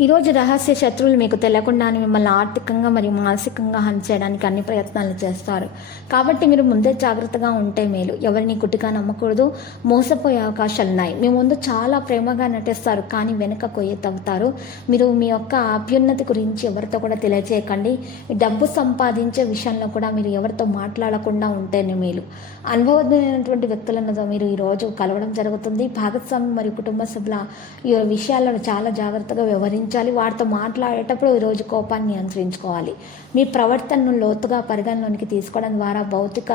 ఈరోజు రహస్య శత్రువులు మీకు తెలియకుండానే మిమ్మల్ని ఆర్థికంగా మరియు మానసికంగా హాని చేయడానికి అన్ని ప్రయత్నాలు చేస్తారు. కాబట్టి మీరు ముందే జాగ్రత్తగా ఉంటే మేలు. ఎవరిని గుడ్డిగా నమ్మకూడదు. మోసపోయే అవకాశాలు ఉన్నాయి. మీ ముందు చాలా ప్రేమగా నటిస్తారు కానీ వెనుక కొయ్య తవ్వుతారు. మీరు మీ యొక్క అభ్యున్నతి గురించి ఎవరితో కూడా తెలియజేయకండి. డబ్బు సంపాదించే విషయంలో కూడా మీరు ఎవరితో మాట్లాడకుండా ఉంటేనే మేలు. అనుభవమైనటువంటి వ్యక్తులను మీరు ఈరోజు కలవడం జరుగుతుంది. భాగస్వామి మరియు కుటుంబ సభ్యుల ఈ విషయాలను చాలా జాగ్రత్తగా గమనించాలి వారితో మాట్లాడేటప్పుడు ఈరోజు కోపాన్ని నియంత్రించుకోవాలి. మీ ప్రవర్తనను లోతుగా పరిగణలోనికి తీసుకోవడం ద్వారా భౌతిక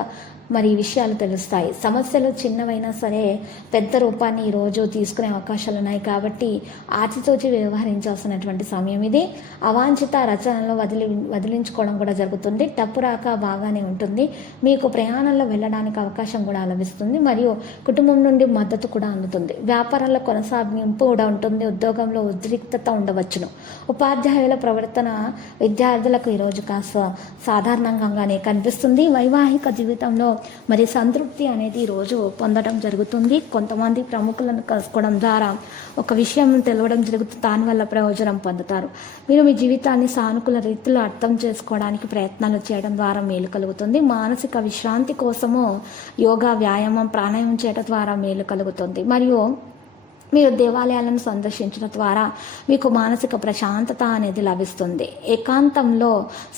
మరి విషయాలు తెలుస్తాయి. సమస్యలు చిన్నవైనా సరే పెద్ద రూపాన్ని ఈరోజు తీసుకునే అవకాశాలు ఉన్నాయి కాబట్టి ఆచితూచి వ్యవహరించాల్సినటువంటి సమయం ఇది. అవాంఛిత రచనలు వదిలి వదిలించుకోవడం కూడా జరుగుతుంది. తప్పు రాక బాగానే ఉంటుంది. మీకు ప్రయాణంలో వెళ్ళడానికి అవకాశం కూడా లభిస్తుంది మరియు కుటుంబం నుండి మద్దతు కూడా అందుతుంది. వ్యాపారంలో కొనసాగింపు కూడా ఉంటుంది. ఉద్యోగంలో ఉద్రిక్తత ఉండవచ్చును ఉపాధ్యాయుల ప్రవర్తన విద్యార్థులకు ఈరోజు కాస్త సాధారణంగానే కనిపిస్తుంది. వైవాహిక జీవితంలో మరి సంతృప్తి అనేది ఈరోజు పొందడం జరుగుతుంది. కొంతమంది ప్రముఖులను కలుసుకోవడం ద్వారా ఒక విషయం తెలవడం జరుగుతుంది దానివల్ల ప్రయోజనం పొందుతారు. మీరు మీ జీవితాన్ని సానుకూల రీతిలో అర్థం చేసుకోవడానికి ప్రయత్నాలు చేయడం ద్వారా మేలు కలుగుతుంది. మానసిక విశ్రాంతి కోసము యోగా వ్యాయామం ప్రాణాయామం చేయడం ద్వారా మేలు కలుగుతుంది. మరియు మీరు దేవాలయాలను సందర్శించడం ద్వారా మీకు మానసిక ప్రశాంతత అనేది లభిస్తుంది. ఏకాంతంలో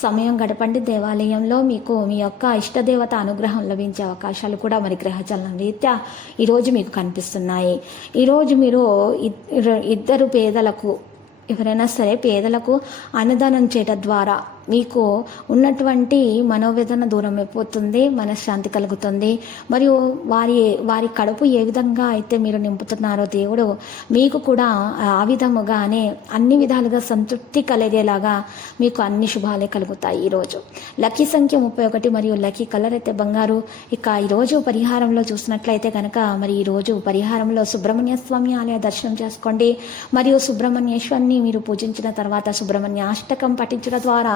సమయం గడపండి. దేవాలయంలో మీకు మీ యొక్క ఇష్టదేవత అనుగ్రహం లభించే అవకాశాలు కూడా మరి గ్రహచలనం రీత్యా ఈరోజు మీకు కనిపిస్తున్నాయి. ఈరోజు మీరు ఇద్దరు పేదలకు ఎవరైనా సరే పేదలకు అన్నదానం చేయడం ద్వారా మీకు ఉన్నటువంటి మనోవేదన దూరం అయిపోతుంది మనశ్శాంతి కలుగుతుంది. మరియు వారి వారి కడుపు ఏ విధంగా అయితే మీరు నింపుతున్నారో దేవుడు మీకు కూడా ఆ విధముగానే అన్ని విధాలుగా సంతృప్తి కలిగేలాగా మీకు అన్ని శుభాలే కలుగుతాయి ఈరోజు. లక్కీ సంఖ్య ముప్పై ఒకటి మరియు లక్కీ కలర్ అయితే బంగారు. ఇక ఈరోజు పరిహారంలో చూసినట్లయితే కనుక మరి ఈరోజు పరిహారంలో సుబ్రహ్మణ్య స్వామి ఆలయ దర్శనం చేసుకోండి. మరియు సుబ్రహ్మణ్యేశ్వరిని మీరు పూజించిన తర్వాత సుబ్రహ్మణ్య అష్టకం పఠించడం ద్వారా